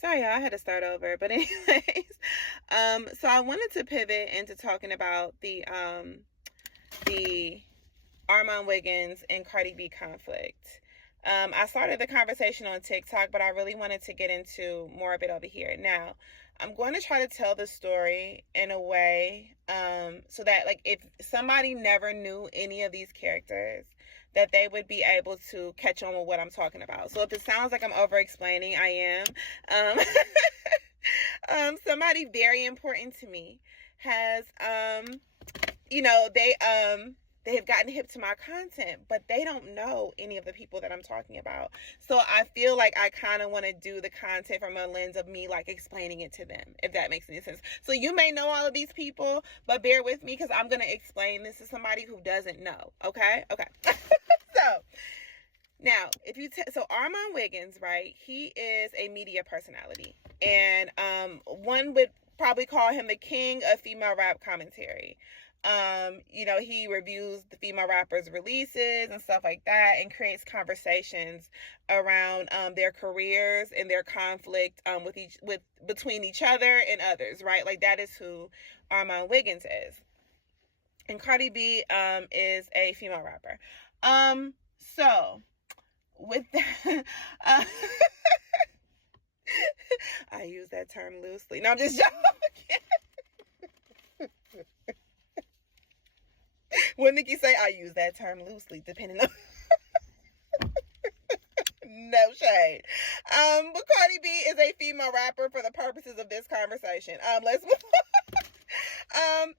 Sorry, y'all, I had to start over. But anyways, so I wanted to pivot into talking about the Armon Wiggins and Cardi B conflict. I started the conversation on TikTok, but I really wanted to get into more of it over here. Now, I'm going to try to tell the story in a way so that, like, if somebody never knew any of these characters, that they would be able to catch on with what I'm talking about. So if it sounds like I'm over explaining, I am. Somebody very important to me has, you know, they have gotten hip to my content, but they don't know any of the people that I'm talking about. So I feel like I kind of want to do the content from a lens of me, like, explaining it to them, if that makes any sense. So you may know all of these people, but bear with me because I'm going to explain this to somebody who doesn't know. Okay. So now, so Armon Wiggins, right? He is a media personality, and one would probably call him the king of female rap commentary. He reviews the female rappers' releases and stuff like that, and creates conversations around their careers and their conflict between each other and others, right? Like, that is who Armon Wiggins is. And Cardi B is a female rapper. So with that, I use that term loosely. No, I'm just joking. When Nikki say I use that term loosely, depending on no shade. But Cardi B is a female rapper for the purposes of this conversation. Let's move on.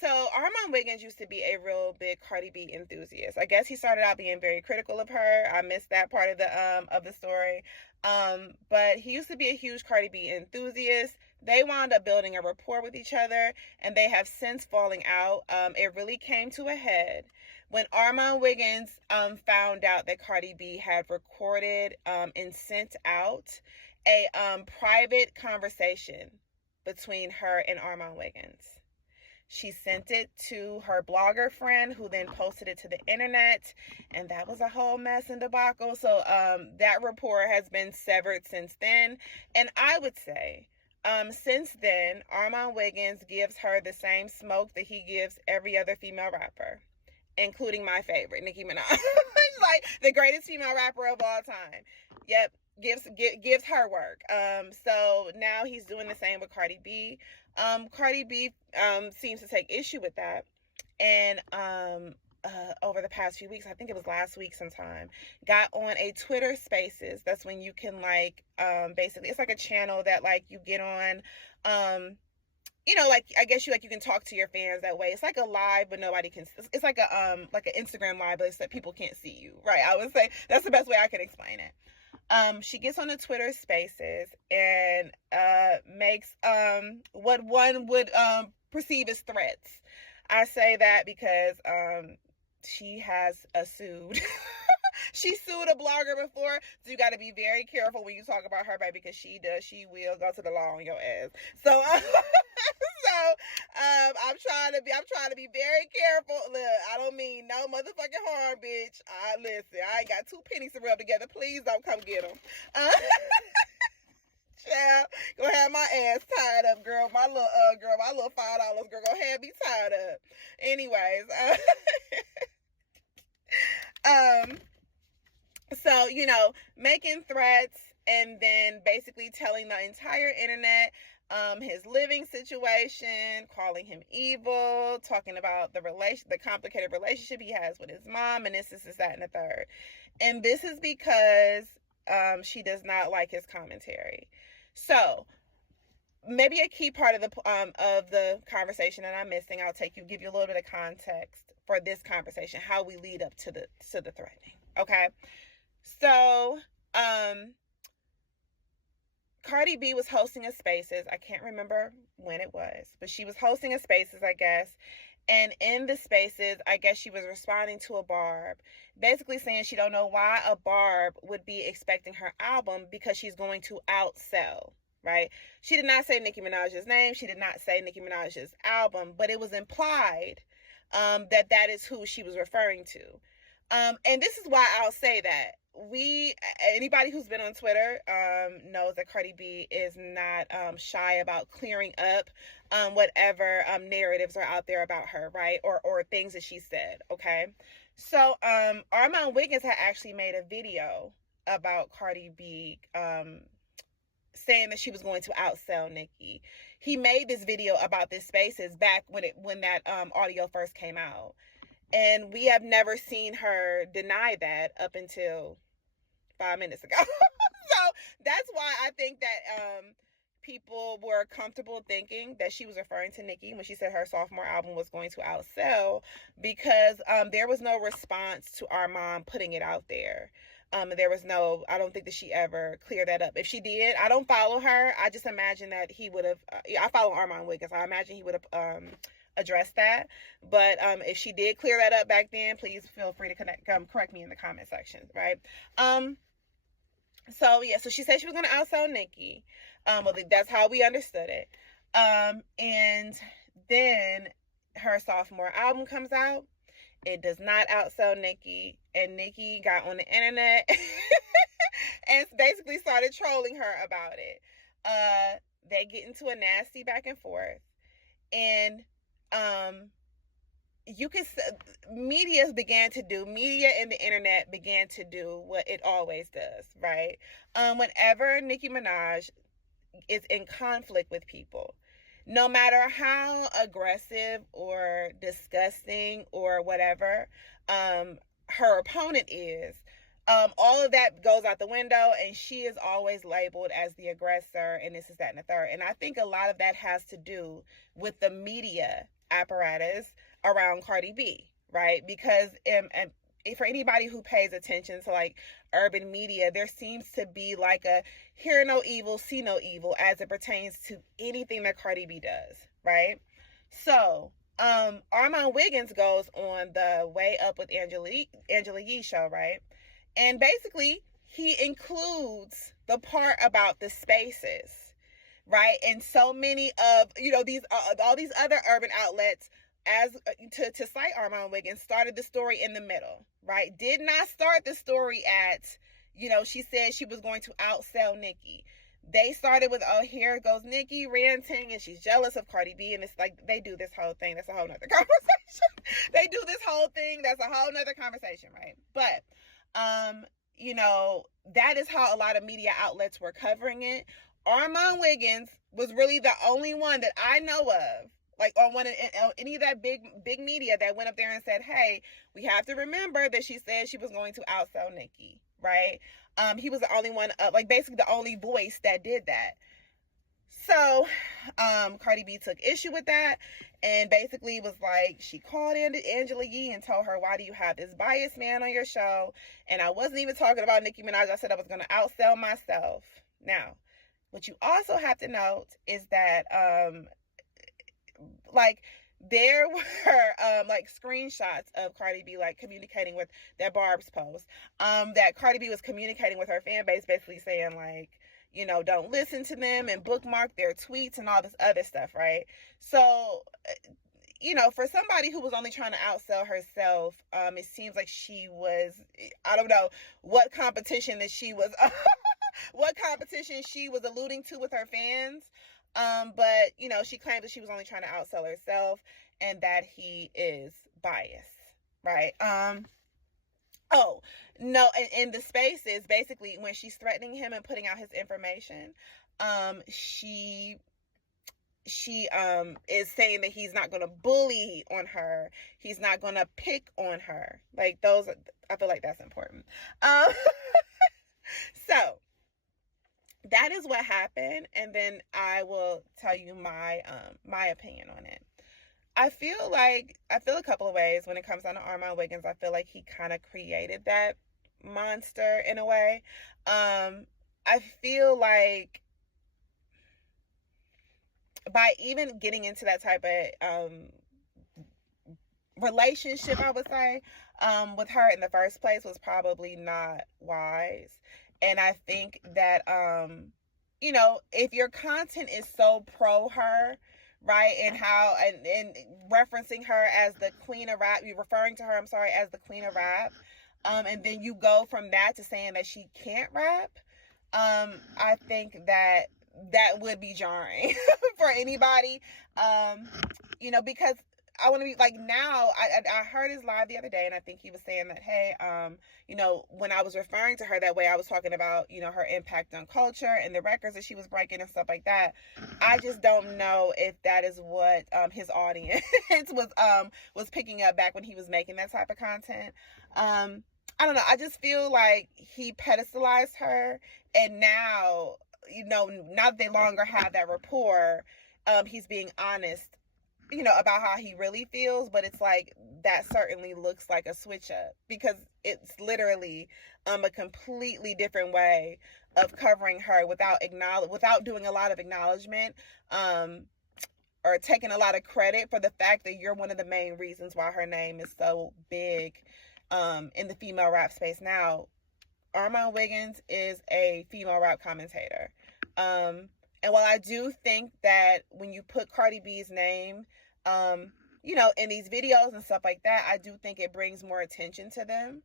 So Armon Wiggins used to be a real big Cardi B enthusiast. I guess he started out being very critical of her. I missed that part of the story. But he used to be a huge Cardi B enthusiast. They wound up building a rapport with each other, and they have since falling out. It really came to a head when Armon Wiggins found out that Cardi B had recorded and sent out a private conversation between her and Armon Wiggins. She sent it to her blogger friend, who then posted it to the internet, and that was a whole mess and debacle. So that rapport has been severed since then. And I would say, since then, Armon Wiggins gives her the same smoke that he gives every other female rapper, including my favorite, Nicki Minaj. She's like the greatest female rapper of all time. Yep, gives her work. So now he's doing the same with Cardi B. Cardi B seems to take issue with that, and over the past few weeks, I think it was last week sometime, got on a Twitter Spaces. That's when you can, like, basically, it's like a channel that, like, you get on, like, I guess you can talk to your fans that way. It's like a live, but nobody can. It's like an Instagram live, but it's that people can't see you, right? I would say that's the best way I can explain it. She gets on the Twitter Spaces and makes what one would perceive as threats. I say that because she has sued. She sued a blogger before, so you got to be very careful when you talk about her, baby, because she will go to the law on your ass. So I'm trying to be very careful. Look, I don't mean no motherfucking harm, bitch. Listen, I ain't got 2 pennies to rub together. Please don't come get them. Child, gonna have my ass tied up, girl. My little $5, girl, gonna have me tied up. Anyways, so, making threats and then basically telling the entire internet his living situation, calling him evil, talking about the complicated relationship he has with his mom, and this, that, and the third. And this is because she does not like his commentary. So maybe a key part of the conversation that I'm missing, give you a little bit of context for this conversation, how we lead up to the threatening. Okay. So, Cardi B was hosting a Spaces. I can't remember when it was, but she was hosting a Spaces, I guess. And in the Spaces, I guess she was responding to a Barb, basically saying she don't know why a Barb would be expecting her album because she's going to outsell, right? She did not say Nicki Minaj's name. She did not say Nicki Minaj's album, but it was implied that is who she was referring to. And this is why I'll say that anybody who's been on Twitter knows that Cardi B is not shy about clearing up whatever narratives are out there about her, right? Or things that she said, okay? So Armon Wiggins had actually made a video about Cardi B saying that she was going to outsell Nicki. He made this video about this Spaces back when that audio first came out. And we have never seen her deny that up until 5 minutes ago. So that's why I think that people were comfortable thinking that she was referring to Nicki when she said her sophomore album was going to outsell, because there was no response to Armon putting it out there. There was no, I don't think that she ever cleared that up. If she did, I don't follow her. I just imagine that he would have, I follow Armon Wiggins. I imagine he would have address that. But if she did clear that up back then, please feel free to correct me in the comment section, right? So yeah, so she said she was going to outsell Nicki. Well, that's how we understood it. And then her sophomore album comes out. It does not outsell Nicki, and Nicki got on the internet and basically started trolling her about it. They get into a nasty back and forth, and media and the internet began to do what it always does, right? Whenever Nicki Minaj is in conflict with people, no matter how aggressive or disgusting or whatever her opponent is, all of that goes out the window, and she is always labeled as the aggressor, and this is that and the third. And I think a lot of that has to do with the media apparatus around Cardi B, right? Because for anybody who pays attention to like urban media, there seems to be like a hear no evil, see no evil as it pertains to anything that Cardi B does, right? So Armon Wiggins goes on the Way Up with Angela Yee show, right? And basically he includes the part about the Spaces, right? And so many of these all these other urban outlets, as to cite Armon Wiggins, started the story in the middle, right? Did not start the story at, she said she was going to outsell Nicki. They started with, oh, here goes Nicki ranting, and she's jealous of Cardi B, and it's like they do this whole thing. That's a whole nother conversation. They do this whole thing. That's a whole nother conversation, right? But, that is how a lot of media outlets were covering it. Armon Wiggins was really the only one that I know of, like on any of that big media, that went up there and said, hey, we have to remember that she said she was going to outsell Nicki, right? He was the only one, basically the only voice that did that. So Cardi B took issue with that, and basically was like, she called Angela Yee and told her, why do you have this biased man on your show? And I wasn't even talking about Nicki Minaj. I said I was going to outsell myself. Now, what you also have to note is that there were screenshots of Cardi B communicating with that Barb's post, that Cardi B was communicating with her fan base, basically saying don't listen to them and bookmark their tweets and all this other stuff, right? So for somebody who was only trying to outsell herself, it seems like she was, I don't know what competition that she was what competition she was alluding to with her fans. But she claimed that she was only trying to outsell herself, and that he is biased, right? Oh no, in the Spaces, basically when she's threatening him and putting out his information, she is saying that he's not going to bully on her, he's not going to pick on her. I feel like that's important. So that is what happened, and then I will tell you my opinion on it. I feel a couple of ways when it comes down to Armon Wiggins. I feel like he kind of created that monster in a way. I feel like by even getting into that type of relationship, I would say, with her in the first place was probably not wise. And I think that, if your content is so pro her, right, and referencing her as the queen of rap, you're referring to her, as the queen of rap, and then you go from that to saying that she can't rap, I think that that would be jarring for anybody, because I want to be like, now I heard his live the other day, and I think he was saying that, hey, when I was referring to her that way, I was talking about, her impact on culture and the records that she was breaking and stuff like that. I just don't know if that is what his audience was picking up back when he was making that type of content. I don't know. I just feel like he pedestalized her, and now, now that they longer have that rapport, he's being honest, about how he really feels. But it's like, that certainly looks like a switch up, because it's literally a completely different way of covering her without doing a lot of acknowledgement, or taking a lot of credit for the fact that you're one of the main reasons why her name is so big in the female rap space now. Armon Wiggins is a female rap commentator. And while I do think that when you put Cardi B's name, in these videos and stuff like that, I do think it brings more attention to them.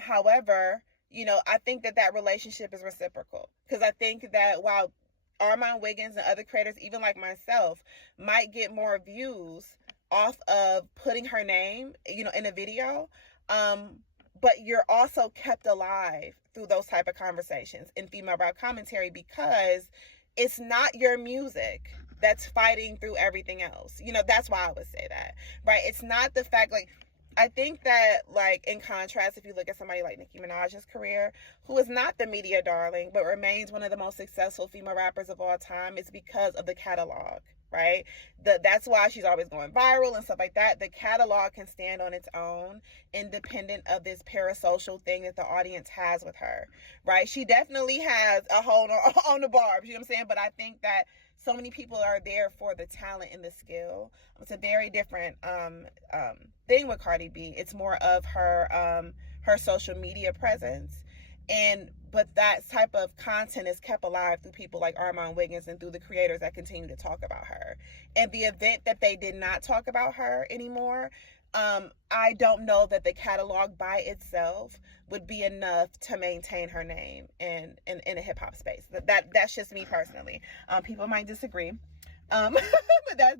However, I think that relationship is reciprocal, because I think that while Armon Wiggins and other creators, even like myself, might get more views off of putting her name, in a video, but you're also kept alive through those type of conversations in female rap commentary, because it's not your music that's fighting through everything else. That's why I would say that, right? It's not the fact, like, I think that, like, in contrast, if you look at somebody like Nicki Minaj's career, who is not the media darling, but remains one of the most successful female rappers of all time, it's because of the catalog, right? That's why she's always going viral and stuff like that. The catalog can stand on its own, independent of this parasocial thing that the audience has with her, right? She definitely has a hold on the barbs, you know what I'm saying? But I think that so many people are there for the talent and the skill. It's a very different thing with Cardi B. It's more of her social media presence, but that type of content is kept alive through people like Armon Wiggins and through the creators that continue to talk about her. And the event that they did not talk about her anymore, I don't know that the catalog by itself would be enough to maintain her name in a hip hop space. That's just me personally. People might disagree, but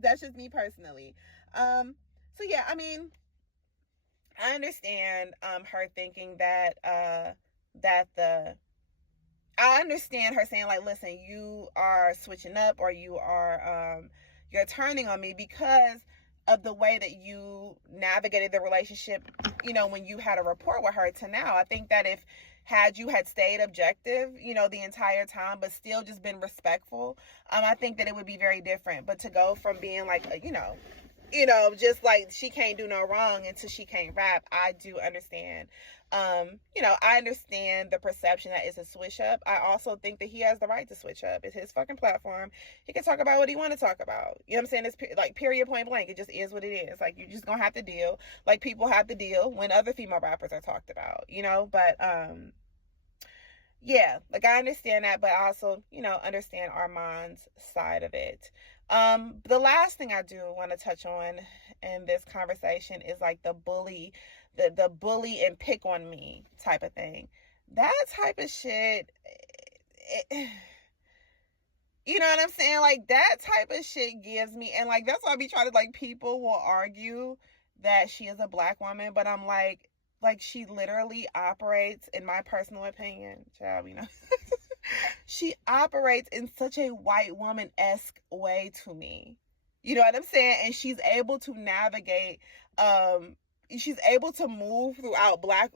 that's just me personally. So yeah, I mean, I understand her thinking that I understand her saying, like, listen, you are switching up, or you're turning on me because of the way that you navigated the relationship, when you had a rapport with her, to now. I think that had you stayed objective, the entire time, but still just been respectful, I think that it would be very different. But to go from being like, just like she can't do no wrong until she can't rap, I do understand. I understand the perception that it's a switch up. I also think that he has the right to switch up. It's his fucking platform. He can talk about what he want to talk about. You know what I'm saying? It's like, period, point blank. It just is what it is. Like, you're just gonna have to deal like people have to deal when other female rappers are talked about, but yeah, like, I understand that, but I also, understand Armand's side of it. The last thing I do want to touch on in this conversation is like the bully and pick on me type of thing. That type of shit, you know what I'm saying? Like, that type of shit gives me, and like, that's why I be trying to, like, people will argue that she is a black woman, but I'm like, she literally operates, in my personal opinion, child, she operates in such a white woman-esque way to me. You know what I'm saying? And she's able to navigate, she's able to move throughout black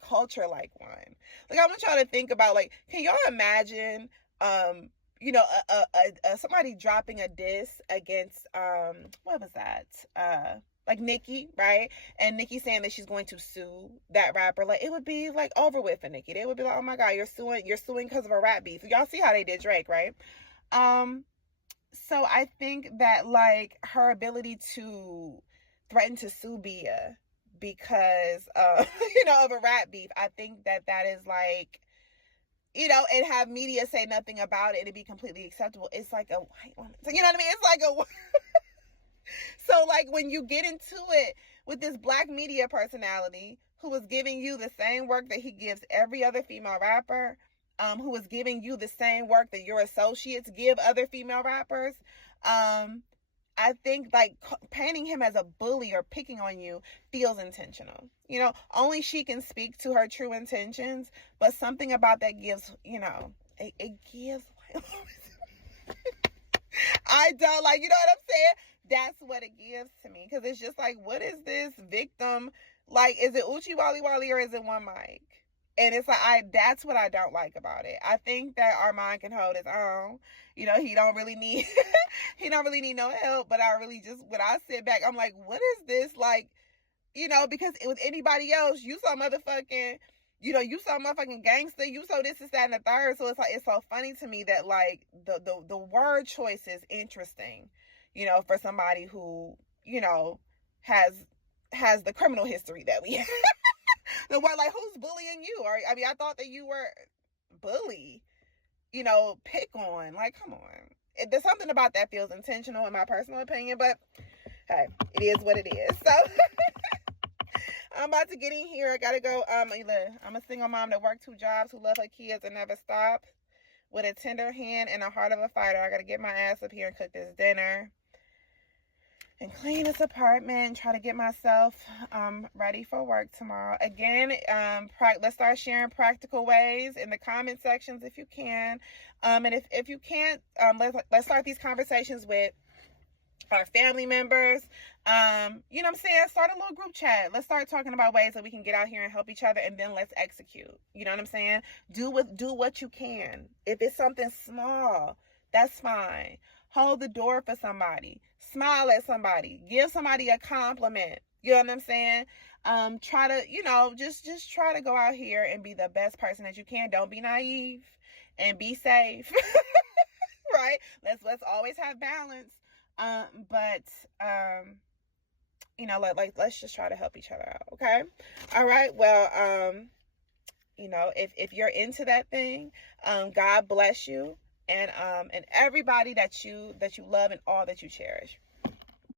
culture like one. Like, I want y'all to think about, like, can y'all imagine, somebody dropping a diss against, what was that? Like Nicki, right? And Nicki saying that she's going to sue that rapper. Like, it would be like over with for Nicki. They would be like, oh my God, you're suing because of a rap beef. Y'all see how they did Drake, right? So I think that, like, her ability to threaten to sue Bia because, of a rap beef, I think that is like, and have media say nothing about it and it be completely acceptable. It's like a white woman. So, you know what I mean? It's like a... So, like, when you get into it with this black media personality who is giving you the same work that he gives every other female rapper, who is giving you the same work that your associates give other female rappers. I think like painting him as a bully or picking on you feels intentional. You know, only she can speak to her true intentions, but something about that gives, you know, it gives. I don't like, you know what I'm saying? That's what it gives to me, because it's just like, what is this victim? Like, is it Uchi Wally Wally or is it one mic? And it's like, that's what I don't like about it. I think that Armon can hold his own. You know, he don't really need he don't really need no help. But I really just, when I sit back, I'm like, what is this? Like, you know, because with anybody else, you saw motherfucking, you know, you saw motherfucking gangster, you saw this, that, and the third. So it's like, it's so funny to me that like the word choice is interesting, you know, for somebody who, you know, has the criminal history that we have. The word, like, who's bullying you? Or, I mean, I thought that you were bully, you know, pick on. Like, come on. There's something about that feels intentional in my personal opinion, but hey, it is what it is. So I'm about to get in here. I gotta go. I'm a single mom that worked 2 jobs, who love her kids and never stop, with a tender hand and a heart of a fighter. I gotta get my ass up here and cook this dinner and clean this apartment, try to get myself ready for work tomorrow. Again, let's start sharing practical ways in the comment sections if you can. And if you can't, let's start these conversations with our family members. You know what I'm saying? Start a little group chat. Let's start talking about ways that we can get out here and help each other, and then let's execute. You know what I'm saying? Do what you can. If it's something small, that's fine. Hold the door for somebody. Smile at somebody. Give somebody a compliment. You know what I'm saying? Try to, you know, just try to go out here and be the best person that you can. Don't be naive, and be safe. Right? Let's always have balance. But you know, let's just try to help each other out. Okay? All right. Well, you know, if you're into that thing, God bless you. And everybody that you love and all that you cherish.